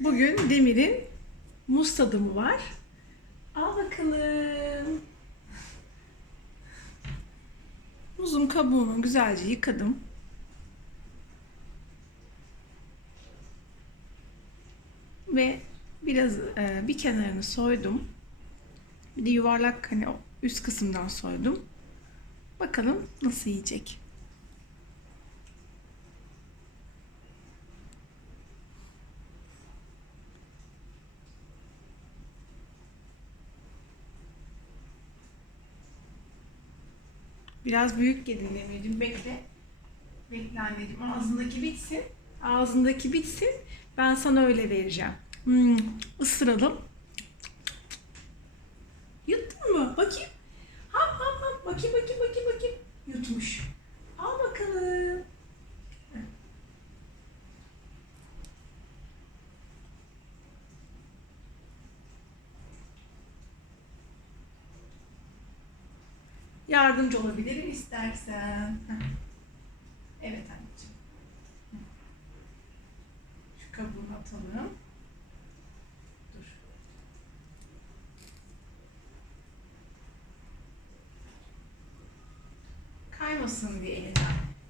Bugün Demir'in muz tadımı var. Al bakalım. Muzun kabuğunu güzelce yıkadım. Ve biraz e, bir kenarını soydum. Bir de yuvarlak hani üst kısımdan soydum. Bakalım nasıl yiyecek. Biraz büyük yedin Demir'cim. Bekle. Bekle anneciğim. Ağzındaki bitsin. Ağzındaki bitsin. Ben sana öyle vereceğim. Hmm, ısıralım. Yuttun mu? Bakayım. Hap hap hap. Bakayım bakayım bakayım bakayım. Yutmuş. Al bakalım. Heh. Yardımcı olabilirim istersen. Evet anneciğim. Şu kabuğunu atalım. Dur. Kaymasın diye elinden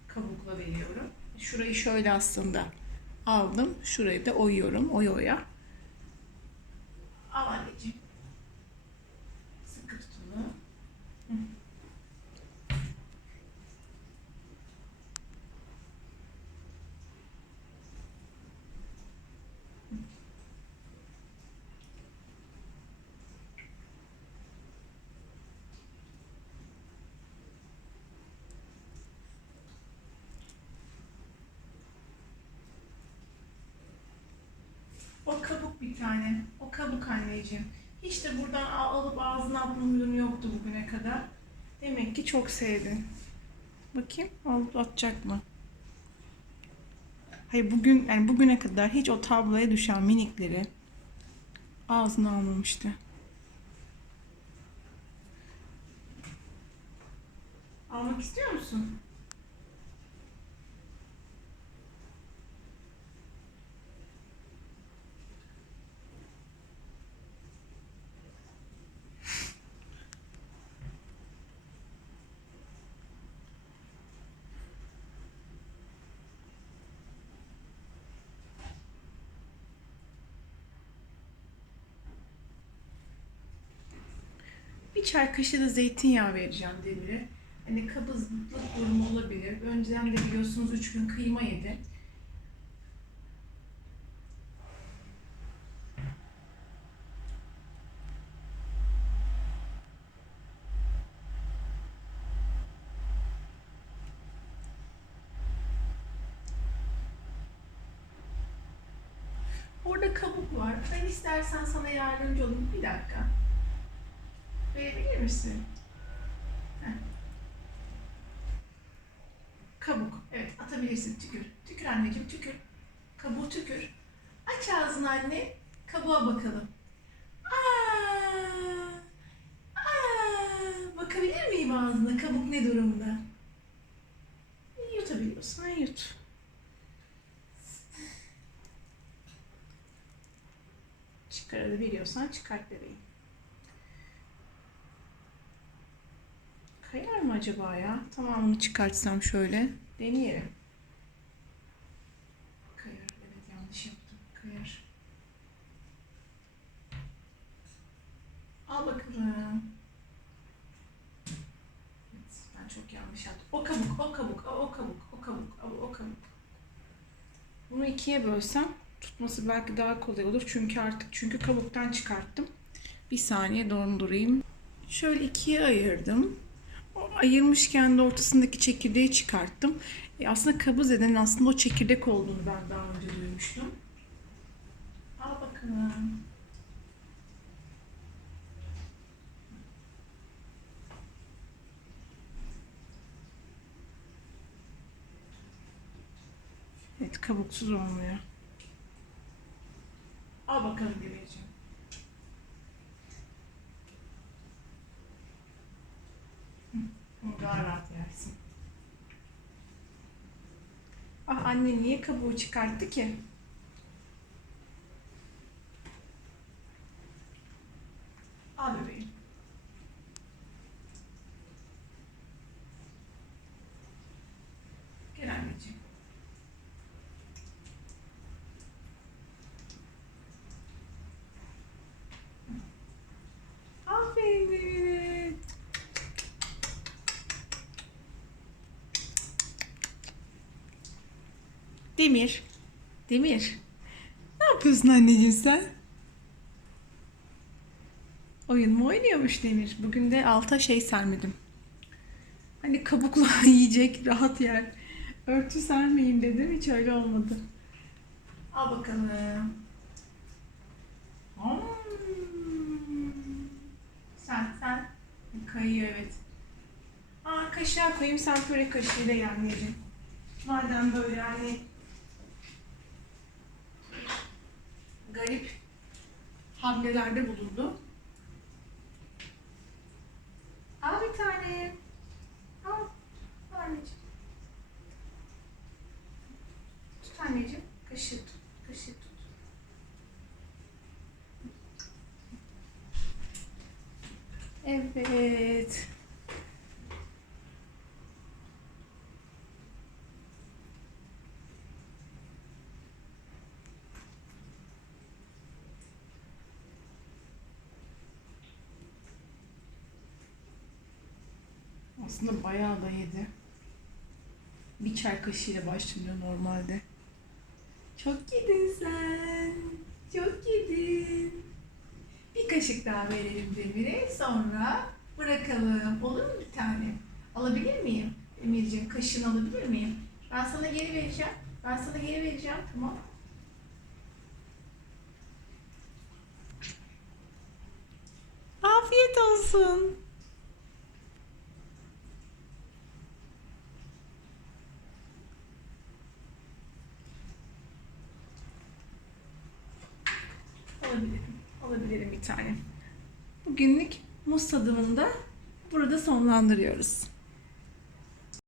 kabukla veriyorum. Şurayı şöyle aslında aldım. Şurayı da oyuyorum. Oya oya. Al anneciğim. Sıkı tutun. Hı. O kabuk bir tane. O kabuk anneciğim. Hiç de buradan al- alıp ağzına atma yoktu bugüne kadar. Demek ki çok sevdin. Bakayım alıp atacak mı? Hayır bugün yani bugüne kadar hiç o tabloya düşen minikleri ağzına almamıştı. Almak istiyor musun? Bir çay kaşığı da zeytinyağı vereceğim Demir'e. Hani kabızlık durumu olabilir. Önceden de biliyorsunuz 3 gün kıyma yedi. Orada kabuk var. Ben istersen sana yardımcı olayım. Bir dakika. Verebilir misin? Kabuk. Evet atabilirsin. Tükür. Tükür anneciğim tükür. Kabuğu tükür. Aç ağzını anne. Kabuğa bakalım. Aa, aa, bakabilir miyim ağzına? Kabuk ne durumda? Yutabiliyorsan yut. Çıkarabiliyorsan çıkart bebeğim. Kayar mı acaba ya? Tamamını çıkartsam şöyle. Deneyelim. Kayar. Evet yanlış yaptım. Kayar. Al bakalım. Evet, ben çok yanlış yaptım. O kabuk, o kabuk, o, kabuk, o kabuk, o, o kabuk. Bunu ikiye bölsem tutması belki daha kolay olur. Çünkü artık çünkü kabuktan çıkarttım. Bir saniye dondurayım. Şöyle ikiye ayırdım. Ayırmışken de ortasındaki çekirdeği çıkarttım. E aslında kabız edenin aslında o çekirdek olduğunu ben daha önce duymuştum. Al bakalım. Evet kabuksuz olmuyor. Al bakalım Demirciğim. Daha rahat yersin. Ah anne niye kabuğu çıkarttı ki? Demir. Demir. Ne yapıyorsun anneciğim sen? Oyun mu oynuyormuş Demir? Bugün de alta şey sermedim. Hani kabukla yiyecek, rahat yer. Örtü sermeyeyim dedim, hiç öyle olmadı. Al bakalım. Hmm. Sen, sen. Kayıyor evet. Aa kaşığa koyayım, sen püre kaşığıyla ye anneciğim. Madem böyle hani garip hamlelerde bulundu. Al bir tane. Al. Al anneciğim. Tut anneciğim. Kaşığı tut. Kaşığı tut. Evet. Aslında bayağı da yedi. Bir çay kaşığıyla başlıyor normalde. Çok yedin sen. Çok yedin. Bir kaşık daha verelim Demir'e. Sonra bırakalım. Olur mu bir tane? Alabilir miyim? Demirciğim kaşığını alabilir miyim? Ben sana geri vereceğim. Ben sana geri vereceğim. Tamam. Afiyet olsun. Alabilirim. Alabilirim bir tane. Bugünlük muz tadımını da burada sonlandırıyoruz.